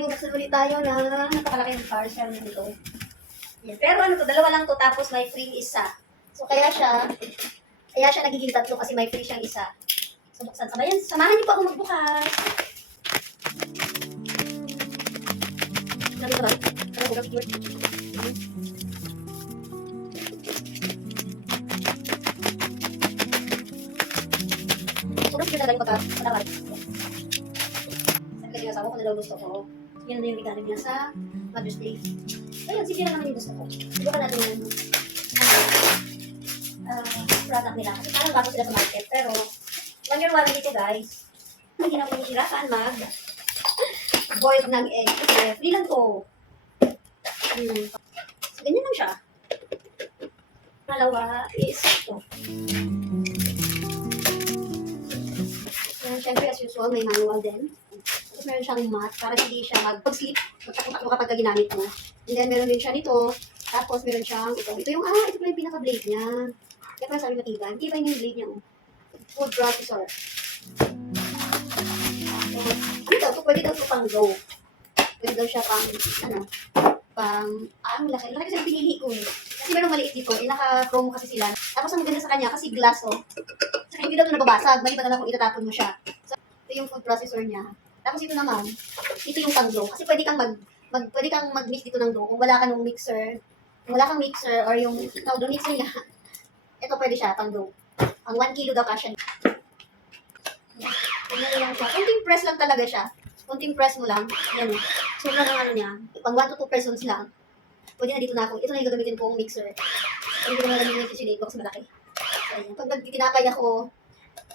may bubuksan ulit tayo na napakalaki ng parcel nito. Yan. Pero ano to, dalawa lang to, tapos may free isa. So kaya siya nagiging tatlo kasi may free siyang isa. So buksan sabayan. Samahan niyo po ako magbukas. Sabi ko ba? Ano bukas yun? Sobrang cute talaga yung pagkakatawad. Sabi ko yung asawa ko na daw gusto ko. Yan na yung regalo niya sa Mother's Day. Ayun, sige na naman yung gusto ko. Subukan natin yung product nila. Kasi parang bago sila sa market. Pero, 1 year warranty ito guys. Hindi na po hirapan boiled ng egg. Kasi free lang to. So, ganyan lang siya. Pangalawa is ito. Siyempre, as usual, may manual din. Tapos meron siyang mat para hindi siya mag-sleep. Magtakbo kapag ginamit mo. And then, meron din siya nito. Tapos, meron siyang ito. Ito yung, ito pala yung pinaka-blade niya. Kaya pala sabi matibay. Matibay niya yung blade niya. Food processor. Ano daw? So, pwede daw ito pang go. Pwede daw siya pang, ang laki. Laki kasi ang pinili ko eh. Kasi meron maliit dito. Naka-chrome kasi sila. Tapos, ang maganda sa kanya, kasi glass Saka hindi daw ito nababasag. Maliban na lang kung itatapon mo siya. So, ito yung food processor niya. Tapos ito naman, ito yung pang-dough. Kasi pwede kang pwede kang mag-mix dito ng dough kung wala ka ng mixer. Kung wala kang mixer or yung dough mixer niya. Ito pwede siya, pang-dough. Ang 1 kilo daw kasya. Ganyan lang siya. Kunting press lang talaga siya. Kunting press mo lang. Yan eh. Sobrang ng ano niya. Pang 1 to 2 persons lang. Pwede na dito na ako. Ito na yung gagamitin kong mixer. Pwede ko na gagamitin yung sinigay ko kasi malaki. Ayan. Pag nagtitinapay ako,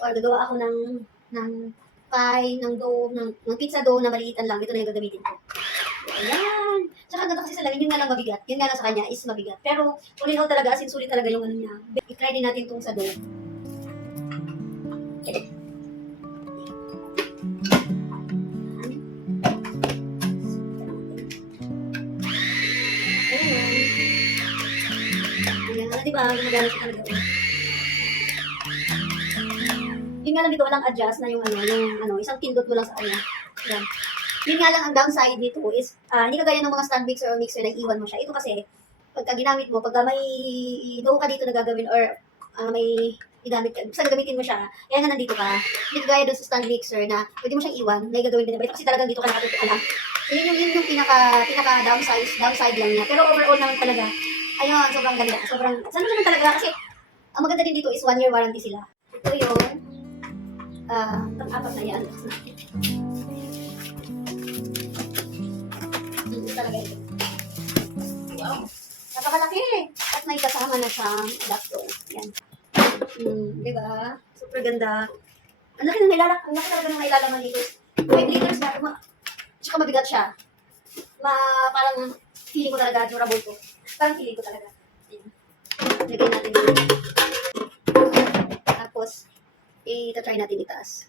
or gagawa ako ng pie, ng dough, ng pizza dough na maliitan lang, ito na yung gagamitin ko. Ayan. Tsaka ganda kasi sa lamin, yun nga lang mabigat. Yun nga lang sa kanya is mabigat. Pero, ulinaw talaga, asin sulit talaga yung ano niya. I-try din natin itong sa dough. Ayan, diba? Gumagamit siya talaga. Yun nga lang dito, walang adjust na yung isang pindot mo lang sa kanya. Yan. Yun nga lang ang downside dito is, hindi kagaya ng mga stand mixer or mixer na iwan mo siya. Ito kasi, pagka ginamit mo, pagka may dough ka dito na gagawin or may igamit ka, basta gagamitin mo siya, kaya nga nandito ka. Hindi kagaya doon sa stand mixer na pwede mo siyang iwan, may gagawin din. Kasi talagang dito ka nakatutok ka lang. So yun yung pinaka downside lang niya. Pero overall naman talaga, ayun, sobrang ganda. Sana naman talaga kasi, ang maganda din dito is 1 year warranty sila. Ito yung pang-apat na yan. Ito talaga ito. Wow. Napakalaki. At may kasama na siyang adapter. Yan. Diba? Super ganda. Ang laki talaga ng nailalaman dito. 5 liters na. Tsaka mabigat siya. Parang feeling ko talaga durable to. Parang feeling ko talaga. Yan. Lagyan natin dito. Tapos, ita-try natin itaas.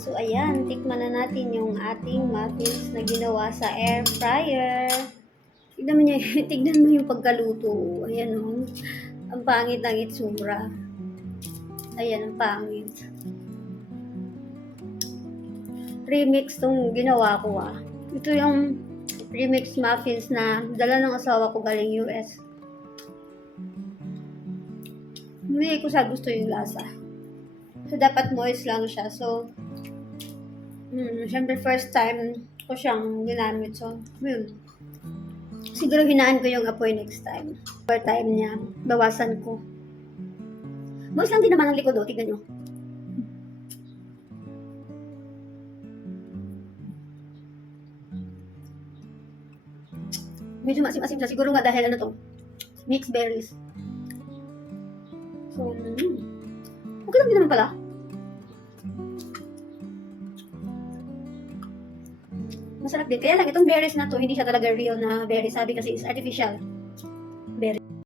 So ayan, tikman na natin yung ating muffins na ginawa sa air fryer. Tignan mo yung pagkaluto. Ayan o. Ang pangit ng itsura. Ayan, ang pangit. Premix tong ginawa ko Ito yung premix muffins na dala ng asawa ko galing US. Hindi ko sa gusto yung lasa. So, dapat moist lang siya. So, syempre first time ko siyang ginamit. So, yun. Siguro hinaan ko yung apoy next time. Per time niya, bawasan ko. Moist lang din naman ang likod tignan nyo. Medyo masim-asim siya. Siguro nga dahil ano to, Mixed berries. So, okay lang din naman pala. Masarap din. Kaya lang, itong berries na to, hindi siya talaga real na berries. Sabi kasi is artificial berries.